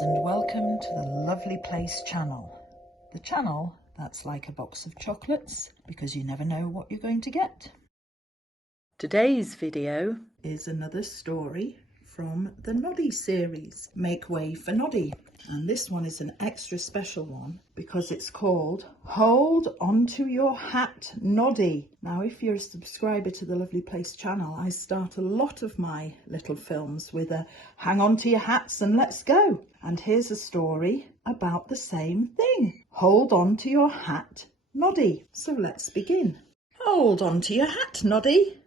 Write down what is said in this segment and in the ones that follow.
and welcome to the Lovely Place channel. The channel that's like a box of chocolates because you never know what you're going to get. Today's video is another story from the Noddy series, Make Way for Noddy. And this one is an extra special one because it's called Hold Onto Your Hat, Noddy. Now, if you're a subscriber to the Lovely Place channel, I start a lot of my little films with a hang on to your hats and let's go. And here's a story about the same thing. Hold on to your hat, Noddy. So let's begin. Hold on to your hat, Noddy.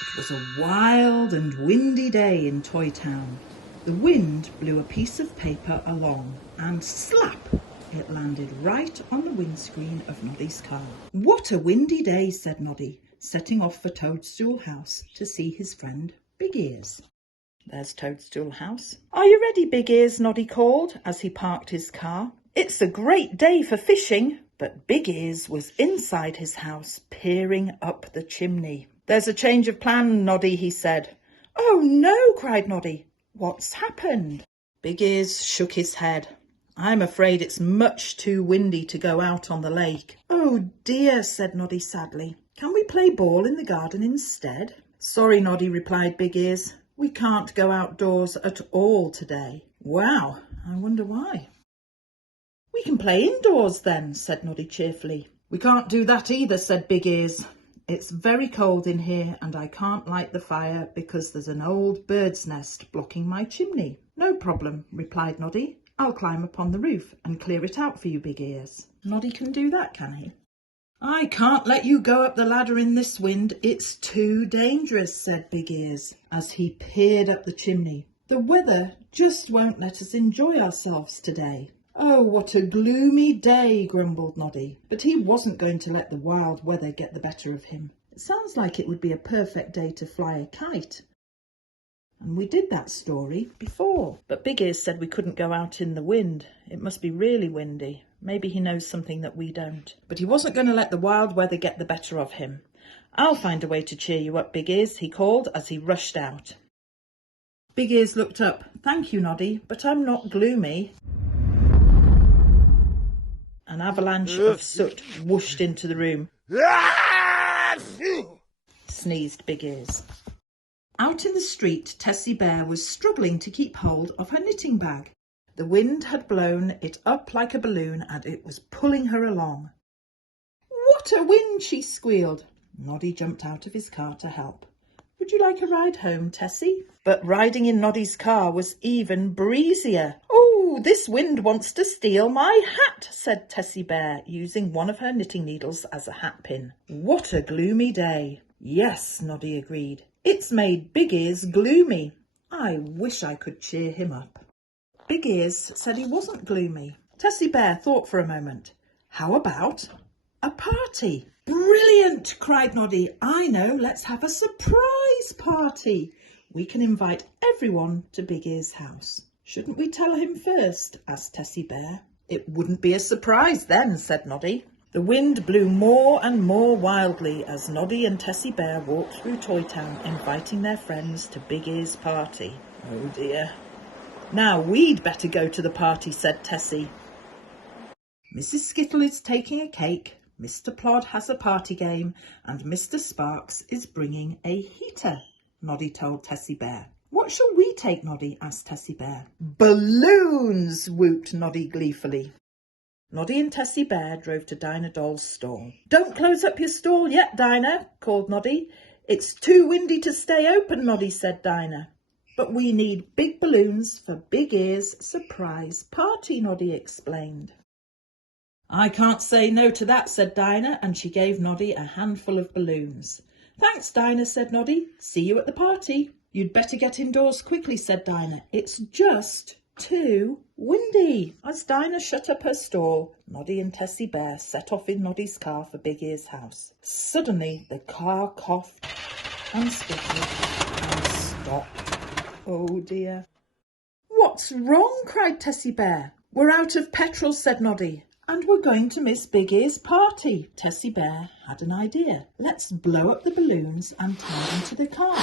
It was a wild and windy day in Toy Town. The wind blew a piece of paper along and slap, it landed right on the windscreen of Noddy's car. What a windy day, said Noddy, setting off for Toadstool House to see his friend Big Ears. There's Toadstool House. Are you ready, Big Ears? Noddy called as he parked his car. It's a great day for fishing. But Big Ears was inside his house, peering up the chimney. There's a change of plan, Noddy, he said. Oh no, cried Noddy. What's happened? Big Ears shook his head. I'm afraid it's much too windy to go out on the lake. Oh dear, said Noddy sadly. Can we play ball in the garden instead? Sorry, Noddy, replied Big Ears. We can't go outdoors at all today. Wow, I wonder why. We can play indoors then, said Noddy cheerfully. We can't do that either, said Big Ears. It's very cold in here and I can't light the fire because there's an old bird's nest blocking my chimney. No problem, replied Noddy. I'll climb up on the roof and clear it out for you, Big Ears. Noddy can do that, can he? I can't let you go up the ladder in this wind. It's too dangerous, said Big Ears as he peered up the chimney. The weather just won't let us enjoy ourselves today. Oh, what a gloomy day, grumbled Noddy. But he wasn't going to let the wild weather get the better of him. It sounds like it would be a perfect day to fly a kite. And we did that story before. But Big Ears said we couldn't go out in the wind. It must be really windy. Maybe he knows something that we don't. But he wasn't going to let the wild weather get the better of him. I'll find a way to cheer you up, Big Ears, he called as he rushed out. Big Ears looked up. Thank you, Noddy, but I'm not gloomy. An avalanche of soot whooshed into the room. Sneezed Big Ears. Out in the street, Tessie Bear was struggling to keep hold of her knitting bag. The wind had blown it up like a balloon and it was pulling her along. What a wind, she squealed. Noddy jumped out of his car to help. Would you like a ride home, Tessie? But riding in Noddy's car was even breezier. Oh, this wind wants to steal my hat, said Tessie Bear, using one of her knitting needles as a hat pin. What a gloomy day. Yes, Noddy agreed. It's made Big Ears gloomy. I wish I could cheer him up. Big Ears said he wasn't gloomy. Tessie Bear thought for a moment. How about a party? Brilliant, cried Noddy. I know, let's have a surprise party. We can invite everyone to Big Ears' house. Shouldn't we tell him first? Asked Tessie Bear. It wouldn't be a surprise then, said Noddy. The wind blew more and more wildly as Noddy and Tessie Bear walked through Toy Town, inviting their friends to Big Ears' party. Oh dear. Now we'd better go to the party, said Tessie. Mrs. Skittle is taking a cake, Mr. Plod has a party game, and Mr. Sparks is bringing a heater, Noddy told Tessie Bear. What shall we take, Noddy? Asked Tessie Bear. Balloons, whooped Noddy gleefully. Noddy and Tessie Bear drove to Dinah Doll's stall. Don't close up your stall yet, Dinah, called Noddy. It's too windy to stay open, Noddy, said Dinah. But we need big balloons for Big Ears' surprise party, Noddy explained. I can't say no to that, said Dinah, and she gave Noddy a handful of balloons. Thanks, Dinah, said Noddy. See you at the party. You'd better get indoors quickly, said Dinah. It's just too windy. As Dinah shut up her stall, Noddy and Tessie Bear set off in Noddy's car for Big Ears' house. Suddenly, the car coughed and spittled and stopped. Oh dear. What's wrong? Cried Tessie Bear. We're out of petrol, said Noddy. And we're going to miss Big Ears' party. Tessie Bear had an idea. Let's blow up the balloons and tie them to the car.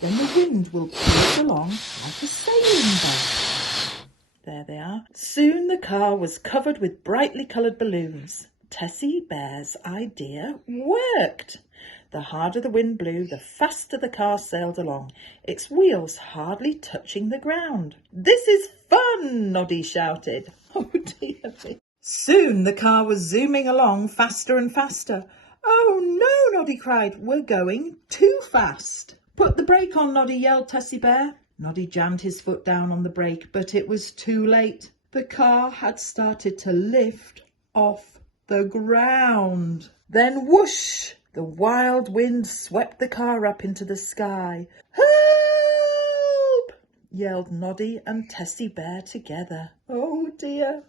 Then the wind will pull it along like a sailing boat. There they are. Soon the car was covered with brightly coloured balloons. Tessie Bear's idea worked. The harder the wind blew, the faster the car sailed along, its wheels hardly touching the ground. "This is fun!" Noddy shouted. Oh dear me. Soon the car was zooming along faster and faster. "Oh no," Noddy cried, "we're going too fast." "Put the brake on, Noddy," yelled Tessie Bear. Noddy jammed his foot down on the brake, but it was too late. The car had started to lift off the ground. Then whoosh! The wild wind swept the car up into the sky. "Help!" yelled Noddy and Tessie Bear together. Oh dear.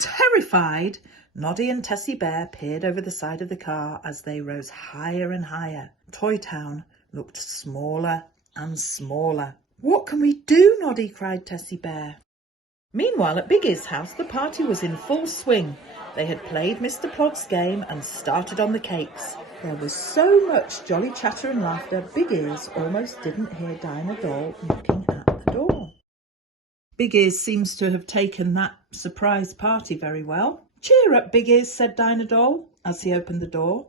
Terrified, Noddy and Tessie Bear peered over the side of the car as they rose higher and higher. Toy Town looked smaller and smaller. "What can we do, Noddy?" cried Tessie Bear. Meanwhile, at Big Ear's house, the party was in full swing. They had played Mr. Plod's game and started on the cakes. There was so much jolly chatter and laughter, Big Ears almost didn't hear Dinah Doll knocking at the door. Big Ears seems to have taken that surprise party very well. "Cheer up, Big Ears," said Dinah Doll as he opened the door.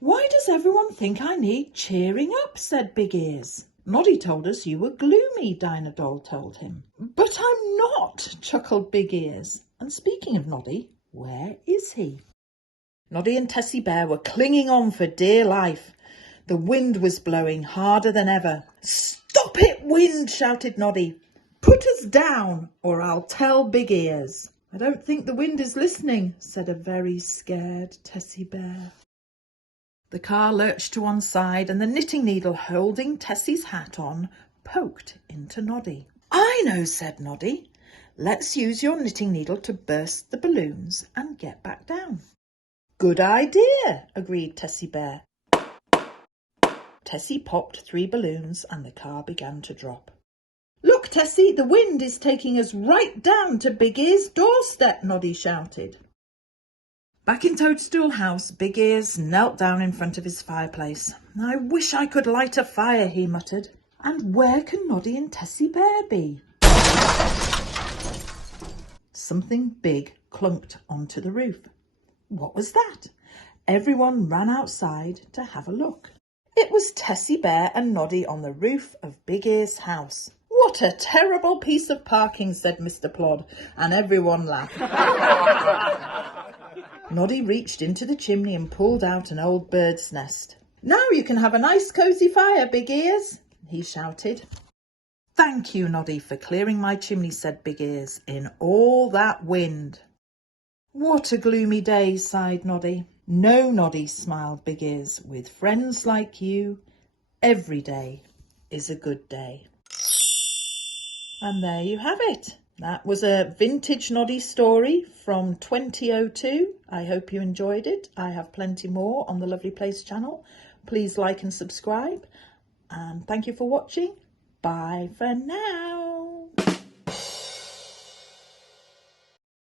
"Why does everyone think I need cheering up?" said Big Ears. "Noddy told us you were gloomy," Dinah Doll told him. "But I'm not," chuckled Big Ears. And speaking of Noddy, where is he? Noddy and Tessie Bear were clinging on for dear life. The wind was blowing harder than ever. "Stop it, wind!" shouted Noddy. "Put us down, or I'll tell Big Ears." "I don't think the wind is listening," said a very scared Tessie Bear. The car lurched to one side, and the knitting needle holding Tessie's hat on poked into Noddy. "I know," said Noddy. "Let's use your knitting needle to burst the balloons and get back down." "Good idea," agreed Tessie Bear. Tessie popped 3 balloons and the car began to drop. "Look, Tessie, the wind is taking us right down to Big Ear's doorstep," Noddy shouted. Back in Toadstool House, Big Ears knelt down in front of his fireplace. "I wish I could light a fire," he muttered. "And where can Noddy and Tessie Bear be?" Something big clunked onto the roof. What was that? Everyone ran outside to have a look. It was Tessie Bear and Noddy on the roof of Big Ear's house. "What a terrible piece of parking," said Mr. Plod, and everyone laughed. Noddy reached into the chimney and pulled out an old bird's nest. "Now you can have a nice cosy fire, Big Ears," he shouted. "Thank you, Noddy, for clearing my chimney," said Big Ears, "in all that wind." "What a gloomy day," sighed Noddy. "No, Noddy," smiled Big Ears, "with friends like you, every day is a good day." And there you have it. That was a vintage Noddy story from 2002. I hope you enjoyed it. I have plenty more on the Lovely Place channel. Please like and subscribe. And thank you for watching. Bye for now.